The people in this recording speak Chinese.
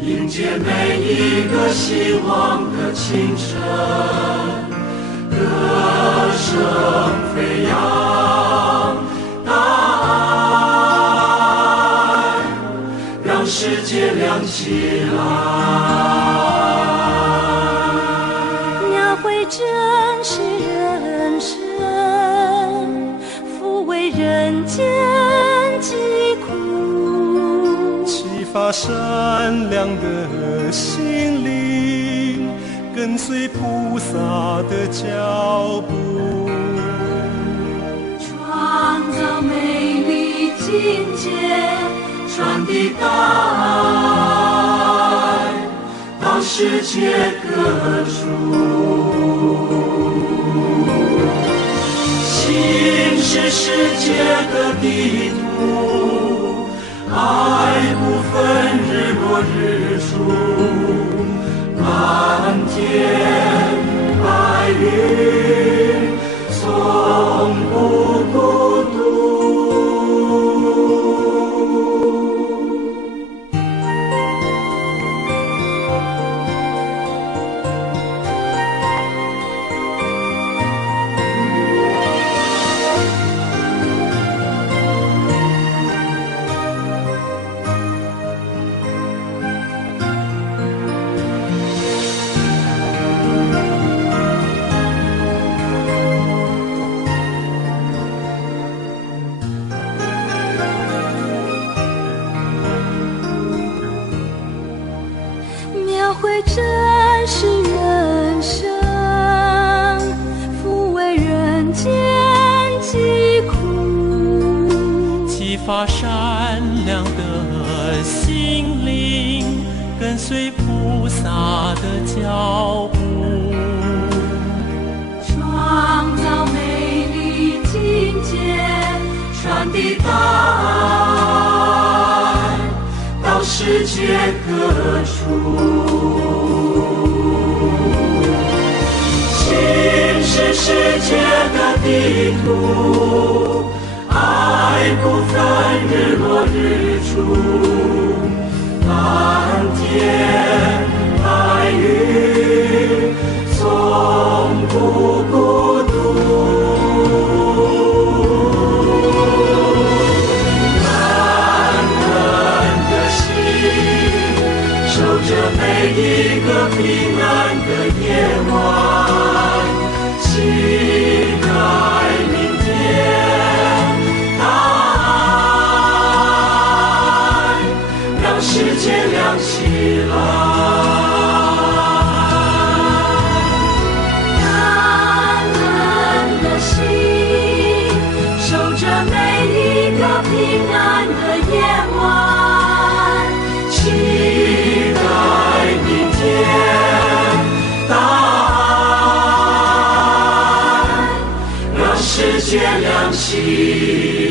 迎接每一个希望的清晨，歌声飞扬，大爱让世界亮起来。描绘真实人生，抚慰人间疾苦，启发善良的心灵，跟随菩萨的脚步，创造美丽境界，传递大爱到世界各处。心是世界的地图，爱不分日落日出，蓝天白云从不孤独。描绘真实人生，抚慰人间疾苦，启发善良的心灵，跟随菩萨的脚步，创造美丽境界，传递大爱到世界各处。心是世界的地图，爱不分日落日出，蓝天白云从不孤独。守着每一个平安的夜晚，期待明天大爱让世界亮起来。感恩的心，守着每一个平安的夜晚，期待明天大爱让世界亮起